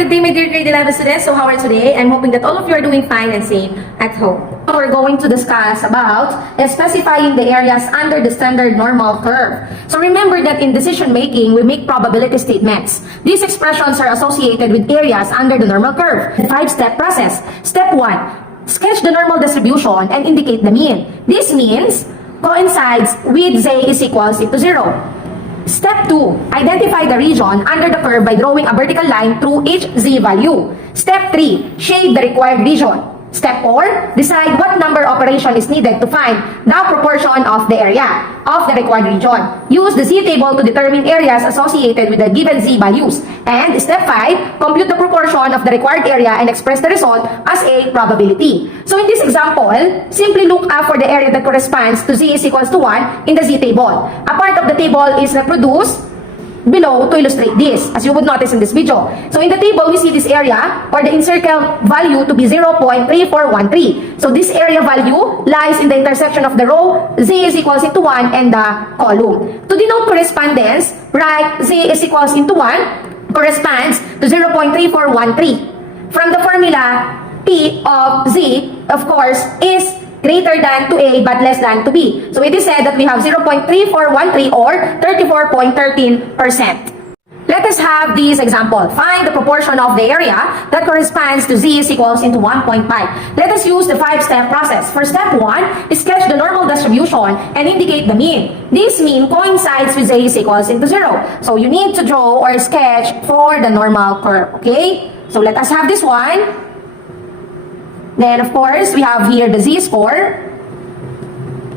good day, my dear grade 11 students. So how are you today? I'm hoping that all of you are doing fine and safe at home. We're going to discuss about specifying the areas under the standard normal curve. So remember that in decision making, we make probability statements. These expressions are associated with areas under the normal curve. The 5-step process. Step 1. Sketch the normal distribution and indicate the mean. This means coincides with z is equals to 0. Step 2. Identify the region under the curve by drawing a vertical line through each z value. Step 3. Shade the required region. Step 4. Decide what number operation is needed to find the proportion of the area of the required region. Use the z table to determine areas associated with the given z values. And step 5. Compute the proportion of the required area and express the result as a probability. So in this example, simply look up for the area that corresponds to z is equals to 1 in the z table. A part of the table is reproduced below to illustrate this, as you would notice in this video. So in the table, we see this area or the encircled value to be 0.3413. So this area value lies in the intersection of the row z is equals to 1 and the column. To denote correspondence, write z is equals to 1 corresponds to 0.3413. From the formula, P of z, of course, is greater than to A but less than to B. So it is said that we have 0.3413 or 34.13%. Let us have this example. Find the proportion of the area that corresponds to z is equals into 1.5. Let us use the 5-step process. For step 1, sketch the normal distribution and indicate the mean. This mean coincides with z is equals into 0. So you need to draw or sketch for the normal curve. Okay? So let us have this one. Then, of course, we have here the z-score.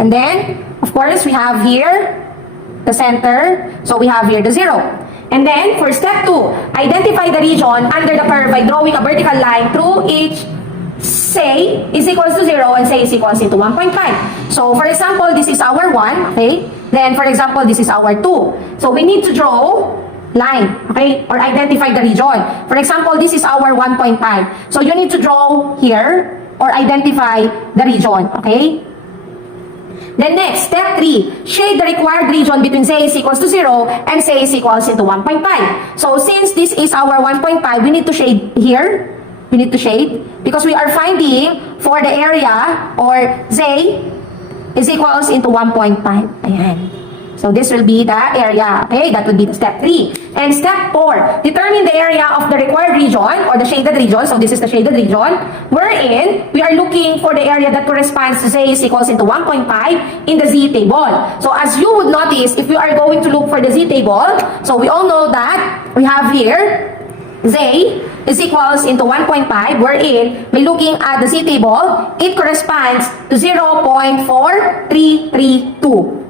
And then, of course, we have here the center. So, we have here the 0. And then, for step 2, identify the region under the curve by drawing a vertical line through each say is equals to 0 and say is equals to 1.5. So, for example, this is our 1. Okay? Then, for example, this is our 2. So, we need to draw line, okay, or identify the region. For example, this is our 1.5. So you need to draw here or identify the region, okay? Then next, step 3, shade the required region between z is equals to 0 and z is equals to 1.5. So since this is our 1.5, we need to shade here. We need to shade because we are finding for the area or z is equals into 1.5. Ayan. So this will be the area, okay? That would be the step 3. And step 4, determine the area of the required region or the shaded region. So this is the shaded region, wherein we are looking for the area that corresponds to z is equals into 1.5 in the z table. So as you would notice, if you are going to look for the z table, so we all know that we have here z is equals into 1.5, wherein by looking at the z table, it corresponds to 0.4332.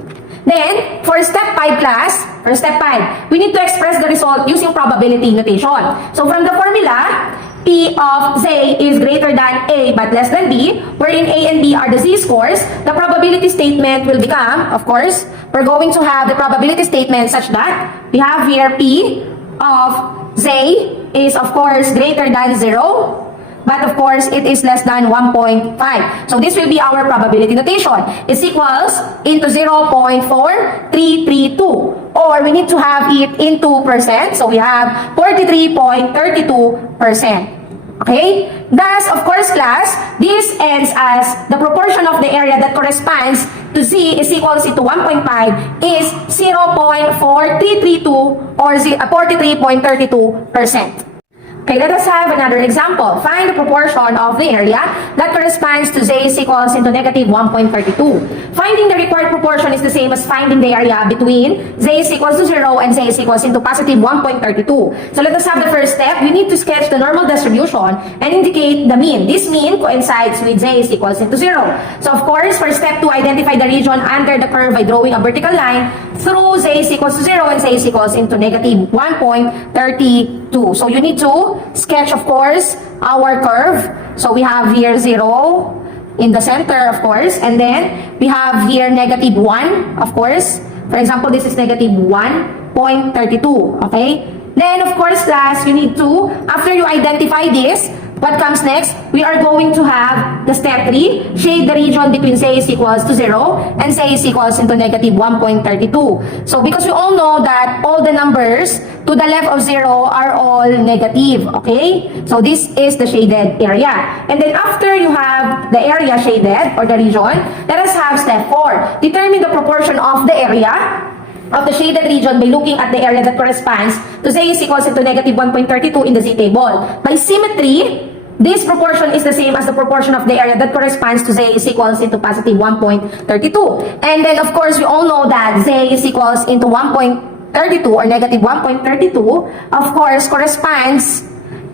Then, for step 5 class, for step 5, we need to express the result using probability notation. So from the formula, P of Z is greater than A but less than B, wherein A and B are the z-scores, the probability statement will become, of course, we're going to have the probability statement such that we have here P of Z is, of course, greater than 0. But of course, it is less than 1.5. So this will be our probability notation. Is equals into 0.4332. Or we need to have it in 2%. So we have 43.32%. Okay? Thus, of course, class, this ends as the proportion of the area that corresponds to z is equals to 1.5 is 0.4332 or 43.32%. Okay, let us have another example. Find the proportion of the area that corresponds to z is equals into negative 1.32. Finding the required proportion is the same as finding the area between z is equals to 0 and z is equals into positive 1.32. So let us have the first step. We need to sketch the normal distribution and indicate the mean. This mean coincides with z is equals into 0. So of course, for step 2, identify the region under the curve by drawing a vertical line through z is equals to 0 and z is equals into negative 1.32. So you need to sketch, of course, our curve. So we have here 0 in the center, of course, and then we have here negative 1, of course. For example, this is negative 1.32, okay? Then, of course, class, you need to, after you identify this, what comes next? We are going to have the step 3, shade the region between z is equals to 0 and z is equals into negative 1.32. So because we all know that all the numbers to the left of 0 are all negative, okay? So this is the shaded area. And then after you have the area shaded or the region, let us have step 4. Determine the proportion of the area of the shaded region by looking at the area that corresponds to z is equals into negative 1.32 in the z table. By symmetry, this proportion is the same as the proportion of the area that corresponds to z is equals into positive 1.32. And then of course, we all know that z is equals into 1.32 or negative 1.32, of course, corresponds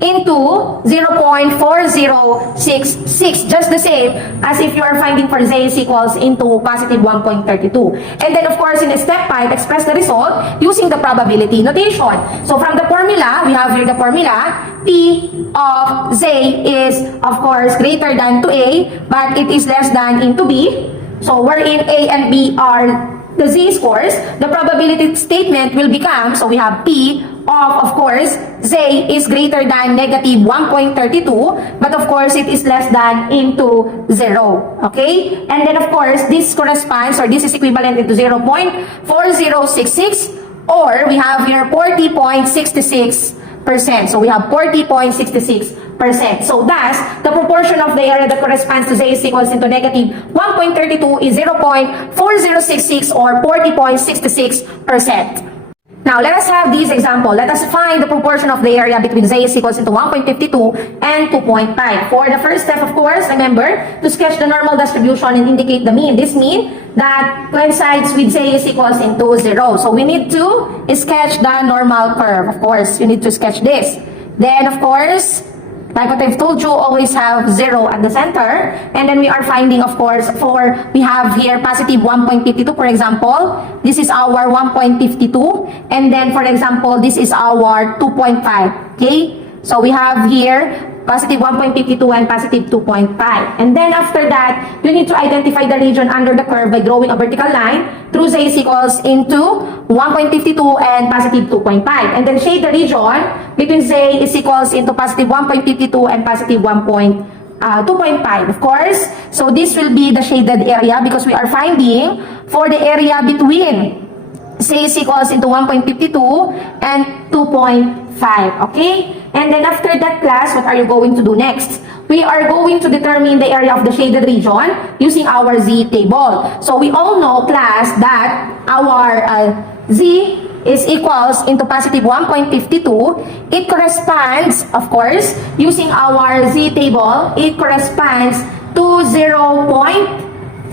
into 0.4066, just the same as if you are finding for z is equals into positive 1.32. And then of course in step 5, express the result using the probability notation. So from the formula, we have here the formula, P of z is of course greater than to A, but it is less than into B. So wherein A and B are the z-scores, the probability statement will become, so we have P of course, z is greater than negative 1.32, but of course, it is less than into 0, okay? And then of course, this corresponds, or this is equivalent into 0.4066, or we have here 40.66%. So we have 40.66%. So thus, the proportion of the area that corresponds to z is equals into negative 1.32 is 0.4066 or 40.66%. Now, let us have this example. Let us find the proportion of the area between z is equals into 1.52 and 2.5. For the first step, of course, remember to sketch the normal distribution and indicate the mean. This mean that coincides with z is equals into 0. So we need to sketch the normal curve. Of course, you need to sketch this. Then, of course, like what I've told you, always have 0 at the center. And then we are finding, of course, we have here positive 1.52, for example. This is our 1.52. And then, for example, this is our 2.5. Okay? So we have here positive 1.52 and positive 2.5. And then after that, you need to identify the region under the curve by drawing a vertical line through z is equals into 1.52 and positive 2.5. And then shade the region between z is equals into positive 1.52 and positive 2.5, of course. So this will be the shaded area because we are finding for the area between z is equals into 1.52 and 2.5, okay? And then after that class, what are you going to do next? We are going to determine the area of the shaded region using our z table. So we all know, class, that our z is equals into positive 1.52. It corresponds, of course, using our z table, it corresponds to 0.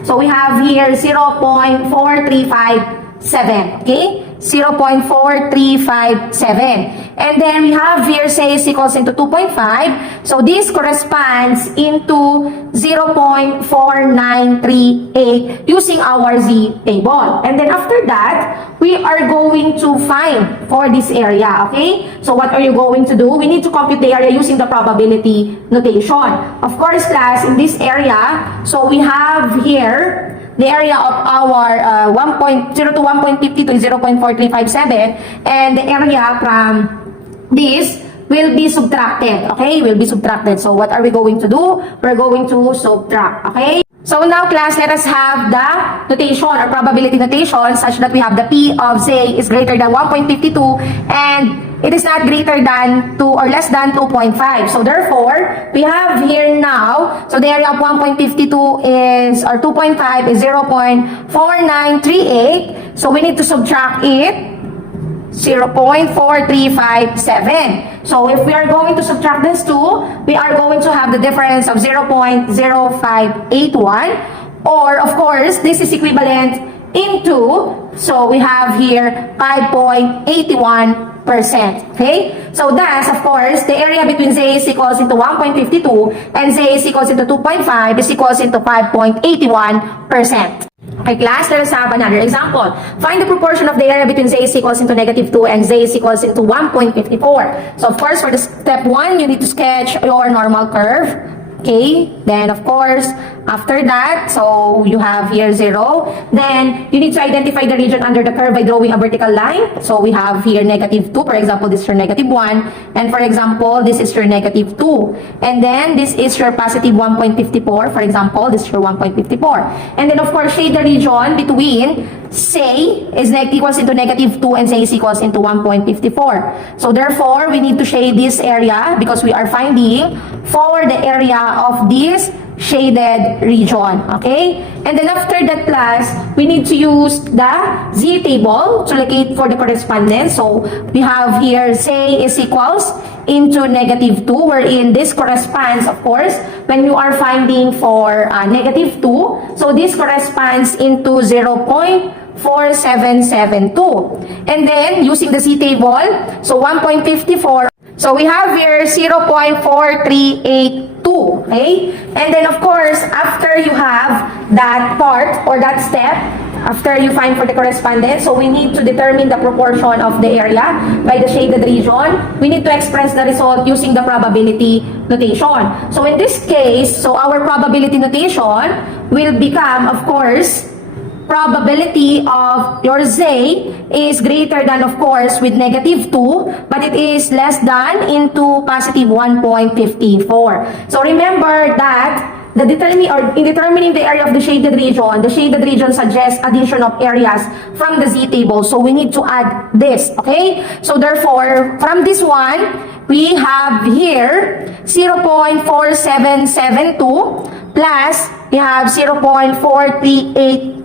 So we have here 0.4357, okay? 0.4357. And then we have here say is equals into 2.5. So this corresponds into 0.4938 using our z table. And then after that, we are going to find for this area, okay? So what are you going to do? We need to compute the area using the probability notation. Of course, class, in this area, so we have here the area of our 1.0 to 1.52 is 0.4357, and the area from this will be subtracted, okay? Will be subtracted. So what are we going to do? We're going to subtract, okay? So now, class, let us have the notation or probability notation such that we have the P of z is greater than 1.52 and it is not greater than 2 or less than 2.5. So therefore, we have here now, so the area of 1.52 is, or 2.5 is 0.4938. So we need to subtract it, 0.4357. So if we are going to subtract this two, we are going to have the difference of 0.0581, or of course, this is equivalent into, so we have here 5.81%. Okay? So thus, of course, the area between z is equals into 1.52 and z is equals into 2.5 is equals into 5.81%. Okay, class, let us have another example. Find the proportion of the area between z is equals into negative 2 and z is equals into 1.54. So, of course, for the step 1, you need to sketch your normal curve. Okay, then of course, after that, so you have here 0. Then, you need to identify the region under the curve by drawing a vertical line. So, we have here negative 2. For example, this is your negative 1. And for example, this is your negative 2. And then, this is your positive 1.54. For example, this is your 1.54. And then, of course, shade the region between, say, is equals into negative 2 and say is equals into 1.54. So, therefore, we need to shade this area because we are finding for the area of this shaded region, okay? And then after that class, we need to use the Z table to locate for the correspondence. So, we have here, say is equals into negative 2, wherein this corresponds, of course, when you are finding for negative 2. So, this corresponds into 0.4772. And then, using the Z table, so 1.54. So, we have here 0.4382, okay? And then, of course, after you have that part or that step, after you find for the correspondence, so we need to determine the proportion of the area by the shaded region. We need to express the result using the probability notation. So, in this case, so our probability notation will become, of course, probability of your Z is greater than, of course, with negative 2, but it is less than into positive 1.54. So remember that in determining the area of the shaded region suggests addition of areas from the Z table. So we need to add this, okay? So therefore, from this one, we have here 0.4772 plus we have 0.4382.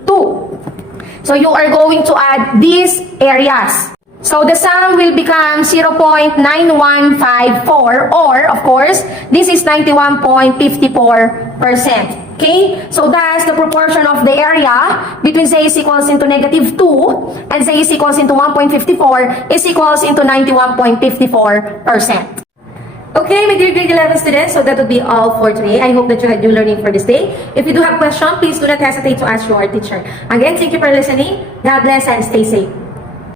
So you are going to add these areas. So the sum will become 0.9154, or of course, this is 91.54%. Okay? So that's the proportion of the area between Z is equals into negative 2 and Z is equals into 1.54 is equals into 91.54%. Okay, my dear grade 11 students, so that would be all for today. I hope that you had new learning for this day. If you do have questions, please do not hesitate to ask your teacher. Again, thank you for listening. God bless and stay safe.